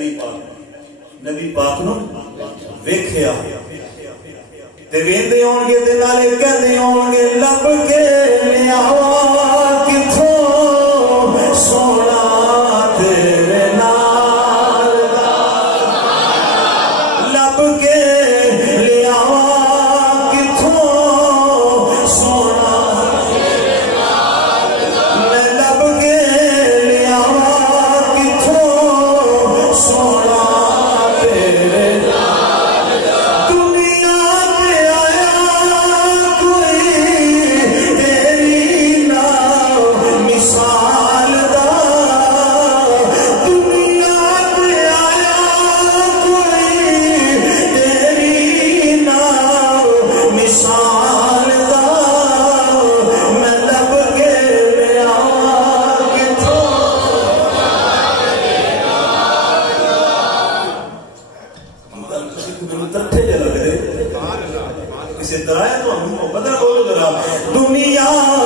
نبی پاک نو ویکھیا تے ویندے ہون گے تے نالے کہندے ہون گے لب کے لیاوا کتھوں سونا تیرے نال دا لب کے لیاوا کتھوں سونا تیرے نال دا میں لب کے لیاوا کتھوں سونا دنیا